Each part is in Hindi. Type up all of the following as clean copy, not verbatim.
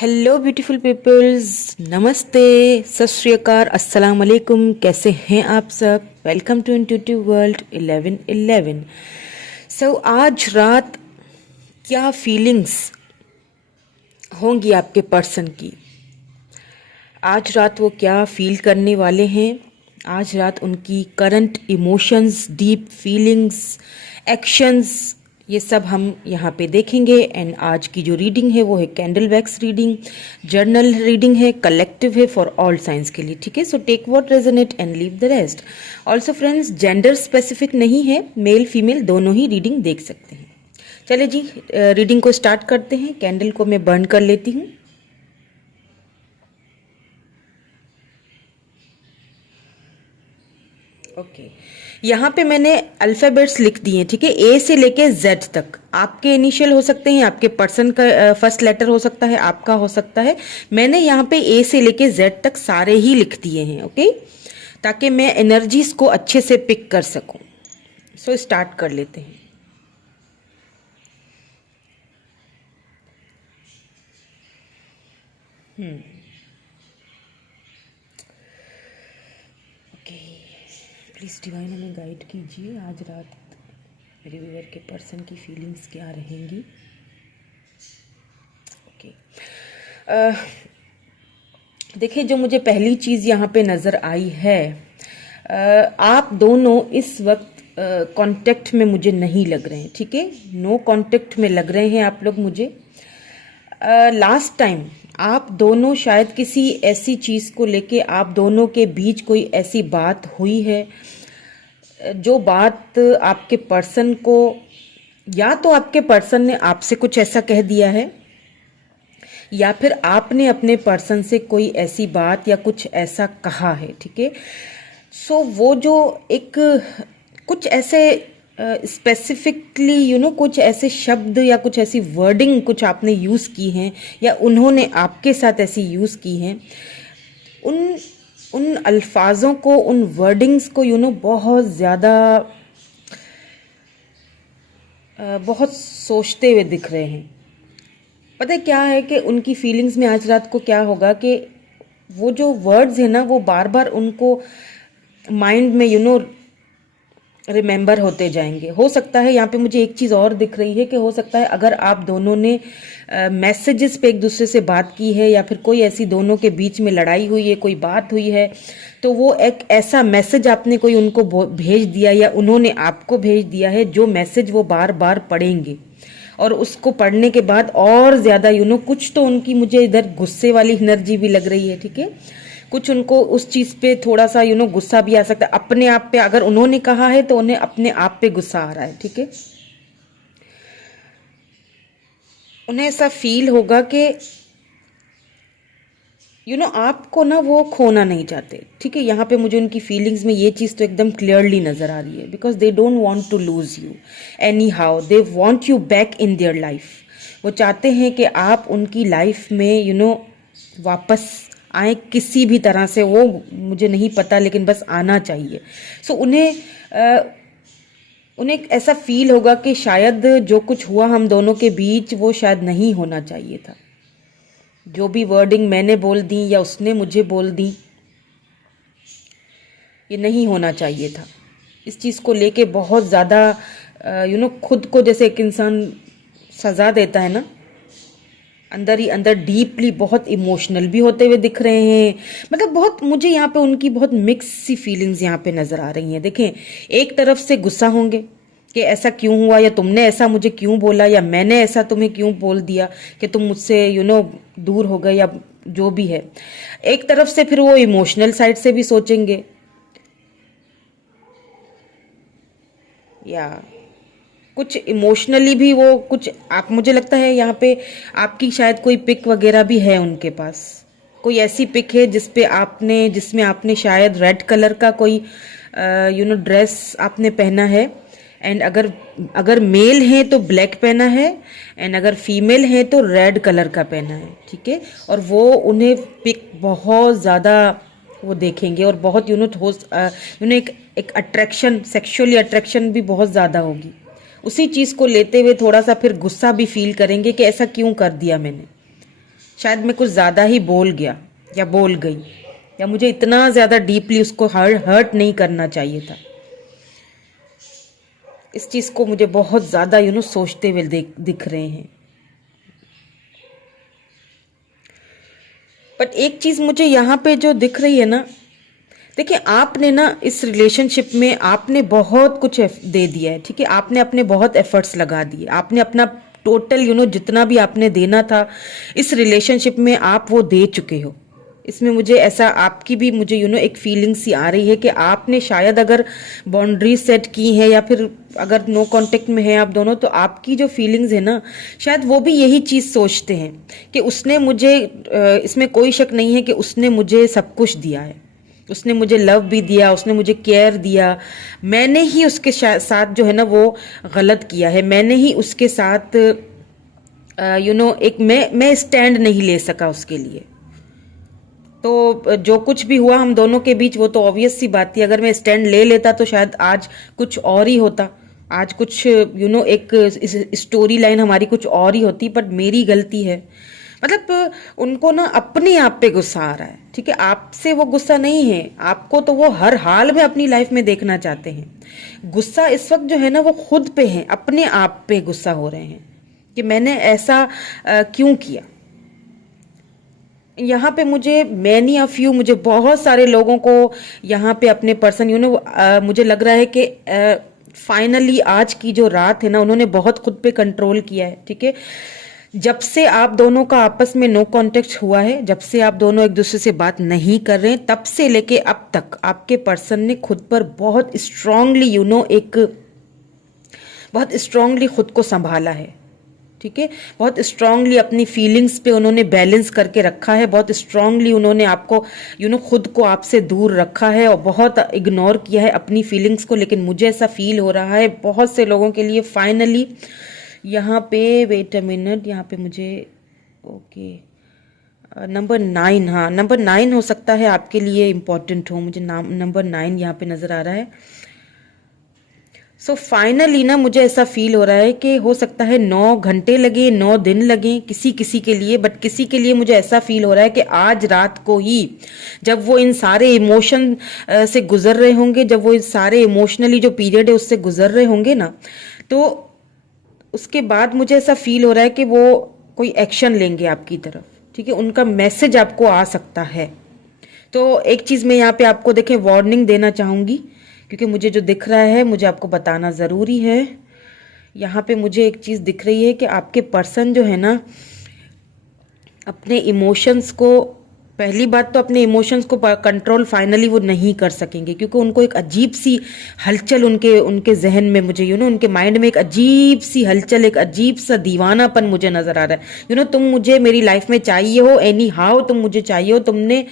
हेलो ब्यूटीफुल पीपल्स, नमस्ते, सत श्री अकाल, अस्सलाम वालेकुम। कैसे हैं आप सब? Welcome to intuitive world 1111। आज रात क्या फीलिंग्स होंगी आपके पर्सन की? आज रात वो क्या फील करने वाले हैं? आज रात उनकी current emotions, deep feelings, actions, ये सब हम यहाँ पे देखेंगे। एंड आज की जो रीडिंग है वो है candle wax reading, journal reading है, कलेक्टिव है फॉर ऑल साइंस के लिए। ठीक है, so take what resonate and leave the rest. Also friends, gender specific नहीं है, मेल फीमेल दोनों ही रीडिंग देख सकते हैं। चले जी, रीडिंग को स्टार्ट करते हैं। कैंडल को मैं बर्न कर लेती हूँ। ओके, यहाँ पे मैंने अल्फ़ाबेट्स लिख दिए। ठीक है, ए से लेके जेड तक। आपके इनिशियल हो सकते हैं, आपके पर्सन का फर्स्ट लेटर हो सकता है, आपका हो सकता है। मैंने यहाँ पे ए से लेके जेड तक सारे ही लिख दिए हैं। ओके, ताकि मैं एनर्जीज को अच्छे से पिक कर सकूं। सो स्टार्ट कर लेते हैं। ओके, प्लीज़ डिवाइन हमें गाइड कीजिए। आज रात मेरे व्यूअर के पर्सन की फीलिंग्स क्या रहेंगी? ओके, देखिए, जो मुझे पहली चीज़ यहाँ पे नज़र आई है, आप दोनों इस वक्त कांटेक्ट में मुझे नहीं लग रहे हैं। ठीक है, नो कांटेक्ट में लग रहे हैं आप लोग मुझे। लास्ट टाइम आप दोनों शायद किसी ऐसी चीज़ को लेके आप दोनों के बीच कोई ऐसी बात हुई है, जो बात आपके पर्सन को, या तो आपके पर्सन ने आपसे कुछ ऐसा कह दिया है, या फिर आपने अपने पर्सन से कोई ऐसी बात या कुछ ऐसा कहा है। ठीक है, सो वो जो एक कुछ ऐसे स्पेसिफिकली कुछ ऐसे शब्द या कुछ ऐसी वर्डिंग कुछ आपने यूज़ की हैं, या उन्होंने आपके साथ ऐसी यूज़ की हैं, उन उन अल्फाजों को, उन वर्डिंग्स को बहुत ज़्यादा बहुत सोचते हुए दिख रहे हैं। पता है क्या है कि उनकी फीलिंग्स में आज रात को क्या होगा कि वो जो वर्ड्स है ना, वो बार बार उनको माइंड में रिमेंबर होते जाएंगे। हो सकता है यहाँ पे मुझे एक चीज़ और दिख रही है कि हो सकता है अगर आप दोनों ने मैसेजेस पे एक दूसरे से बात की है, या फिर कोई ऐसी दोनों के बीच में लड़ाई हुई है, कोई बात हुई है, तो वो एक ऐसा मैसेज आपने कोई उनको भेज दिया या उन्होंने आपको भेज दिया है, जो मैसेज वो बार बार पढ़ेंगे। और उसको पढ़ने के बाद और ज़्यादा कुछ तो उनकी, मुझे इधर गुस्से वाली एनर्जी भी लग रही है। ठीक है, कुछ उनको उस चीज़ पे थोड़ा सा गुस्सा भी आ सकता है अपने आप पे। अगर उन्होंने कहा है तो उन्हें अपने आप पे गुस्सा आ रहा है। ठीक है, उन्हें ऐसा फील होगा कि आपको ना वो खोना नहीं चाहते। ठीक है, यहाँ पे मुझे उनकी फीलिंग्स में ये चीज़ तो एकदम क्लियरली नज़र आ रही है, because they don't want to lose you anyhow, they want you back in their life. वो चाहते हैं कि आप उनकी लाइफ में वापस आए किसी भी तरह से। वो मुझे नहीं पता, लेकिन बस आना चाहिए। सो उन्हें ऐसा फील होगा कि शायद जो कुछ हुआ हम दोनों के बीच, वो शायद नहीं होना चाहिए था। जो भी वर्डिंग मैंने बोल दी या उसने मुझे बोल दी, ये नहीं होना चाहिए था। इस चीज़ को लेके बहुत ज़्यादा खुद को जैसे एक इंसान सज़ा देता है ना, अंदर ही अंदर डीपली बहुत इमोशनल भी होते हुए दिख रहे हैं। मतलब बहुत, मुझे यहाँ पे उनकी बहुत मिक्स सी फीलिंग्स यहाँ पे नज़र आ रही हैं। देखें, एक तरफ से गुस्सा होंगे कि ऐसा क्यों हुआ, या तुमने ऐसा मुझे क्यों बोला, या मैंने ऐसा तुम्हें क्यों बोल दिया कि तुम मुझसे दूर हो गए, या जो भी है। एक तरफ से फिर वो इमोशनल साइड से भी सोचेंगे, या कुछ इमोशनली भी वो कुछ, आप, मुझे लगता है यहाँ पे आपकी शायद कोई पिक वगैरह भी है उनके पास। कोई ऐसी पिक है जिसमें आपने शायद रेड कलर का कोई ड्रेस आपने पहना है। एंड अगर मेल है तो ब्लैक पहना है, एंड अगर फीमेल है तो रेड कलर का पहना है। ठीक है, और वो उन्हें पिक बहुत ज़्यादा वो देखेंगे, और बहुत एक अट्रैक्शन, सेक्सुअली अट्रैक्शन भी बहुत ज़्यादा होगी। उसी चीज़ को लेते हुए थोड़ा सा फिर गुस्सा भी फील करेंगे कि ऐसा क्यों कर दिया मैंने। शायद मैं कुछ ज़्यादा ही बोल गया या बोल गई, या मुझे इतना ज़्यादा डीपली उसको हर्ट नहीं करना चाहिए था। इस चीज़ को मुझे बहुत ज़्यादा सोचते हुए दिख रहे हैं। बट एक चीज़ मुझे यहाँ पे जो दिख रही है ना, देखिए आपने ना इस रिलेशनशिप में आपने बहुत कुछ दे दिया है, ठीक है, आपने अपने बहुत एफर्ट्स लगा दिए, आपने अपना टोटल जितना भी आपने देना था इस रिलेशनशिप में आप वो दे चुके हो। इसमें मुझे ऐसा आपकी भी मुझे एक फीलिंग सी आ रही है कि आपने शायद अगर बाउंड्री सेट की है या फिर अगर नो कांटेक्ट में है आप दोनों, तो आपकी जो फीलिंग्स है ना, शायद वो भी यही चीज़ सोचते हैं कि उसने मुझे, इसमें कोई शक नहीं है कि उसने मुझे सब कुछ दिया है, उसने मुझे लव भी दिया, उसने मुझे केयर दिया, मैंने ही उसके साथ जो है ना वो गलत किया है, मैंने ही उसके साथ एक मैं स्टैंड नहीं ले सका उसके लिए। तो जो कुछ भी हुआ हम दोनों के बीच वो तो ऑब्वियस सी बात थी, अगर मैं स्टैंड ले लेता तो शायद आज कुछ और ही होता, आज कुछ एक स्टोरी लाइन हमारी कुछ और ही होती। बट मेरी गलती है, मतलब उनको ना अपने आप पे गुस्सा आ रहा है, ठीक है, आपसे वो गुस्सा नहीं है, आपको तो वो हर हाल में अपनी लाइफ में देखना चाहते हैं। गुस्सा इस वक्त जो है ना वो खुद पे है, अपने आप पे गुस्सा हो रहे हैं कि मैंने ऐसा क्यों किया। यहाँ पे मुझे मैनी ऑफ यू, मुझे बहुत सारे लोगों को यहाँ पे अपने पर्सन मुझे लग रहा है कि फाइनली आज की जो रात है ना उन्होंने बहुत खुद पे कंट्रोल किया है, ठीक है। जब से आप दोनों का आपस में नो कांटेक्ट हुआ है, जब से आप दोनों एक दूसरे से बात नहीं कर रहे हैं, तब से लेके अब तक आपके पर्सन ने खुद पर बहुत स्ट्रांगली बहुत स्ट्रांगली खुद को संभाला है, ठीक है, बहुत स्ट्रांगली अपनी फीलिंग्स पे उन्होंने बैलेंस करके रखा है, बहुत स्ट्रांगली उन्होंने आपको खुद को आपसे दूर रखा है और बहुत इग्नोर किया है अपनी फीलिंग्स को। लेकिन मुझे ऐसा फील हो रहा है बहुत से लोगों के लिए फाइनली यहाँ पे, वेट अ मिनट, यहाँ पे मुझे ओके नंबर 9, हाँ नंबर 9 हो सकता है आपके लिए इम्पोर्टेंट हो, मुझे नंबर 9 यहाँ पे नज़र आ रहा है। सो फाइनली ना मुझे ऐसा फील हो रहा है कि हो सकता है 9 घंटे लगे, 9 दिन लगे किसी किसी के लिए, बट किसी के लिए मुझे ऐसा फील हो रहा है कि आज रात को ही जब वो इन सारे इमोशन से गुजर रहे होंगे, जब वो इस सारे इमोशनली जो पीरियड है उससे गुजर रहे होंगे ना, तो उसके बाद मुझे ऐसा फील हो रहा है कि वो कोई एक्शन लेंगे आपकी तरफ, ठीक है, उनका मैसेज आपको आ सकता है। तो एक चीज़ मैं यहाँ पे आपको देखें वार्निंग देना चाहूँगी, क्योंकि मुझे जो दिख रहा है मुझे आपको बताना ज़रूरी है। यहाँ पे मुझे एक चीज़ दिख रही है कि आपके पर्सन जो है ना अपने इमोशंस को, पहली बात तो अपने इमोशंस को कंट्रोल फाइनली वो नहीं कर सकेंगे, क्योंकि उनको एक अजीब सी हलचल उनके जहन में मुझे उनके माइंड में एक अजीब सी हलचल, एक अजीब सा दीवानापन मुझे नज़र आ रहा है। तुम मुझे मेरी लाइफ में चाहिए हो, एनी हाउ तुम मुझे चाहिए हो, तुमने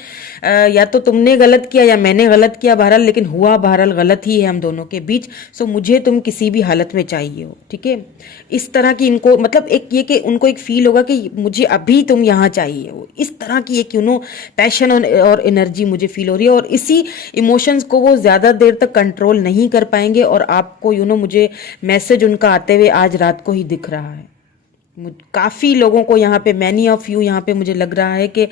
या तो तुमने गलत किया या मैंने गलत किया, बहरहाल लेकिन हुआ बहरहाल गलत ही है हम दोनों के बीच। सो मुझे तुम किसी भी हालत में चाहिए हो, ठीक है, इस तरह की इनको मतलब एक ये कि उनको एक फील होगा कि मुझे अभी तुम यहाँ चाहिए हो, इस तरह की एक पैशन और एनर्जी मुझे फील हो रही है। और इसी इमोशंस को वो ज़्यादा देर तक कंट्रोल नहीं कर पाएंगे और आपको मुझे मैसेज उनका आते हुए आज रात को ही दिख रहा है। काफ़ी लोगों को यहाँ पे, मैनी ऑफ यू, यहाँ पे मुझे लग रहा है कि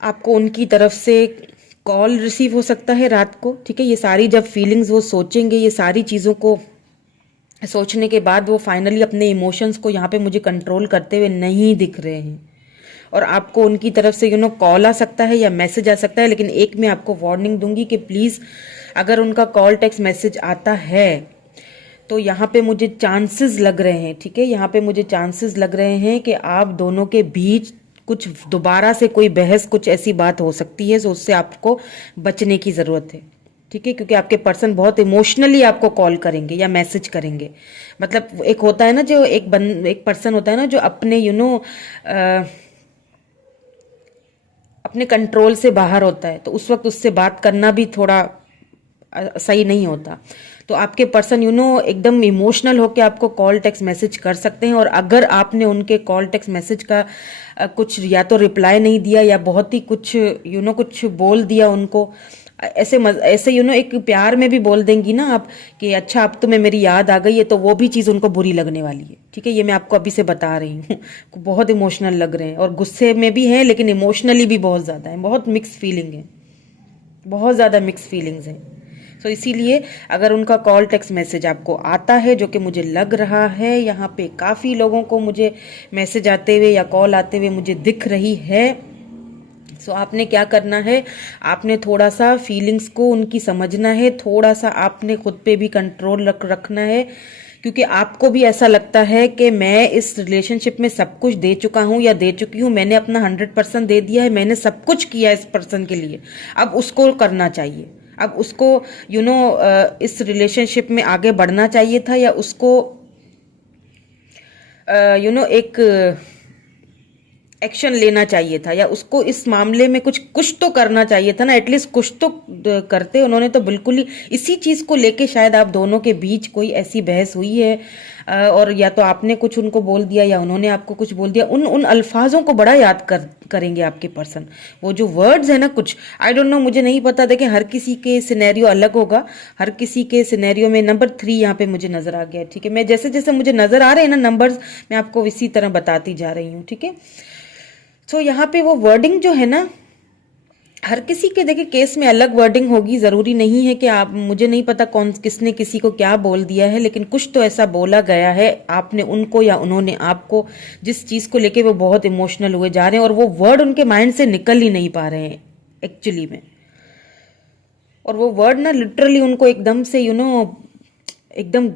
आपको उनकी तरफ से कॉल रिसीव हो सकता है रात को, ठीक है। ये सारी जब फीलिंग्स वो सोचेंगे, ये सारी चीज़ों को सोचने के बाद वो फाइनली अपने इमोशंस को यहाँ पे मुझे कंट्रोल करते हुए नहीं दिख रहे हैं और आपको उनकी तरफ से कॉल आ सकता है या मैसेज आ सकता है। लेकिन एक मैं आपको वार्निंग दूंगी कि प्लीज़ अगर उनका कॉल टेक्स्ट मैसेज आता है तो यहाँ पे मुझे चांसेस लग रहे हैं, ठीक है, यहाँ पे मुझे चांसेस लग रहे हैं कि आप दोनों के बीच कुछ दोबारा से कोई बहस, कुछ ऐसी बात हो सकती है, तो उससे आपको बचने की ज़रूरत है, ठीक है, क्योंकि आपके पर्सन बहुत इमोशनली आपको कॉल करेंगे या मैसेज करेंगे। मतलब एक होता है ना जो एक पर्सन होता है ना जो अपने अपने कंट्रोल से बाहर होता है, तो उस वक्त उससे बात करना भी थोड़ा सही नहीं होता। तो आपके पर्सन एकदम इमोशनल होकर आपको कॉल टेक्स्ट मैसेज कर सकते हैं और अगर आपने उनके कॉल टेक्स्ट मैसेज का कुछ या तो रिप्लाई नहीं दिया या बहुत ही कुछ कुछ बोल दिया उनको, ऐसे एक प्यार में भी बोल देंगी ना आप कि अच्छा अब तुम्हें मेरी याद आ गई है, तो वो भी चीज़ उनको बुरी लगने वाली है। ठीक है, ये मैं आपको अभी से बता रही हूँ। बहुत इमोशनल लग रहे हैं और गुस्से में भी हैं, लेकिन इमोशनली भी बहुत ज़्यादा है, बहुत मिक्स फीलिंग है, बहुत ज़्यादा मिक्स फीलिंग्स हैं। तो इसीलिए अगर उनका कॉल टेक्स्ट मैसेज आपको आता है, जो कि मुझे लग रहा है यहाँ पे काफ़ी लोगों को मुझे मैसेज आते हुए या कॉल आते हुए मुझे दिख रही है, सो आपने क्या करना है, आपने थोड़ा सा फीलिंग्स को उनकी समझना है, थोड़ा सा आपने खुद पे भी कंट्रोल रखना है, क्योंकि आपको भी ऐसा लगता है कि मैं इस रिलेशनशिप में सब कुछ दे चुका हूँ या दे चुकी हूँ, मैंने अपना 100% दे दिया है, मैंने सब कुछ किया इस पर्सन के लिए, अब उसको करना चाहिए, अब उसको इस रिलेशनशिप में आगे बढ़ना चाहिए था, या उसको एक एक्शन लेना चाहिए था, या उसको इस मामले में कुछ तो करना चाहिए था ना, एटलीस्ट कुछ तो करते। उन्होंने तो बिल्कुल ही इसी चीज को लेके शायद आप दोनों के बीच कोई ऐसी बहस हुई है, और या तो आपने कुछ उनको बोल दिया या उन्होंने आपको कुछ बोल दिया। उन अल्फाजों को बड़ा याद करेंगे आपके पर्सन। वो जो वर्ड्स है ना, कुछ आई डोंट नो, मुझे नहीं पता। देखिए हर किसी के सिनेरियो अलग होगा, हर किसी के सिनेरियो में नंबर 3 यहाँ पे मुझे नजर आ गया। ठीक है, मैं जैसे जैसे मुझे नजर आ रहे हैं ना नंबर्स, मैं आपको इसी तरह बताती जा रही हूँ। ठीक है, तो यहाँ पे वो वर्डिंग जो है ना, हर किसी के देखिए केस में अलग वर्डिंग होगी, जरूरी नहीं है कि आप, मुझे नहीं पता कौन किसने किसी को क्या बोल दिया है, लेकिन कुछ तो ऐसा बोला गया है आपने उनको या उन्होंने आपको, जिस चीज को लेके वो बहुत इमोशनल हुए जा रहे हैं, और वो वर्ड उनके माइंड से निकल ही नहीं पा रहे हैं एक्चुअली में। और वो वर्ड ना लिटरली उनको एकदम से एकदम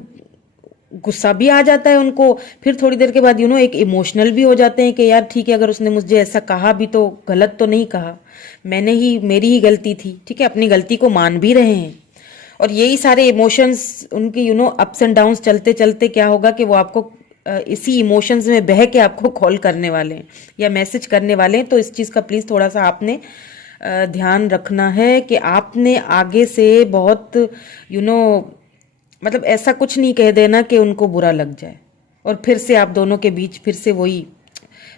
गुस्सा भी आ जाता है उनको, फिर थोड़ी देर के बाद एक इमोशनल भी हो जाते हैं कि यार ठीक है, अगर उसने मुझे ऐसा कहा भी तो गलत तो नहीं कहा, मेरी ही गलती थी। ठीक है, अपनी गलती को मान भी रहे हैं, और यही सारे इमोशंस उनके अप्स एंड डाउन्स चलते चलते क्या होगा कि वो आपको इसी इमोशंस में बह के आपको कॉल करने वाले हैं या मैसेज करने वाले हैं। तो इस चीज़ का प्लीज़ थोड़ा सा आपने ध्यान रखना है कि आपने आगे से बहुत मतलब ऐसा कुछ नहीं कह देना कि उनको बुरा लग जाए और फिर से आप दोनों के बीच फिर से वही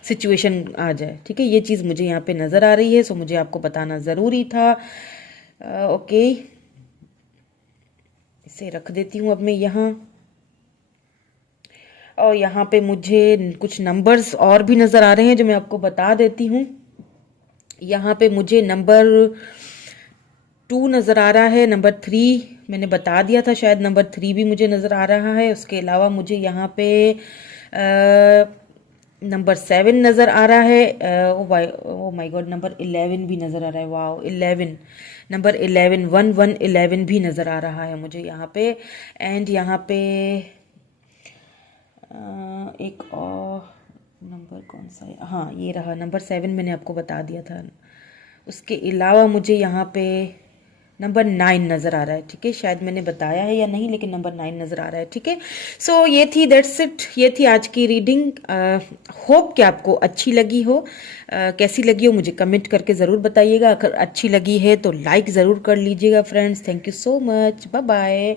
सिचुएशन आ जाए। ठीक है, ये चीज़ मुझे यहाँ पे नज़र आ रही है, सो मुझे आपको बताना ज़रूरी था। ओके, इसे रख देती हूँ अब मैं यहाँ। और यहाँ पे मुझे कुछ नंबर्स और भी नज़र आ रहे हैं जो मैं आपको बता देती हूँ। यहाँ पे मुझे नंबर 2 नज़र आ रहा है, नंबर 3 मैंने बता दिया था, शायद नंबर 3 भी मुझे नज़र आ रहा है। उसके अलावा मुझे यहाँ पे नंबर 7 नज़र आ रहा है। ओ माय गॉड, नंबर 11 भी नज़र आ रहा है। वाह, 11, नंबर 11, 11 भी नज़र आ रहा है मुझे यहाँ पे। एंड यहाँ पे एक और नंबर कौन सा है, हाँ ये रहा नंबर 7, मैंने आपको बता दिया था। उसके अलावा मुझे यहाँ पे नंबर 9 नज़र आ रहा है। ठीक है, शायद मैंने बताया है या नहीं, लेकिन नंबर 9 नज़र आ रहा है। ठीक है, सो ये थी, दैट्स इट, ये थी आज की रीडिंग। होप कि आपको अच्छी लगी हो। कैसी लगी हो मुझे कमेंट करके ज़रूर बताइएगा। अगर अच्छी लगी है तो लाइक ज़रूर कर लीजिएगा friends. Thank you so much, bye bye.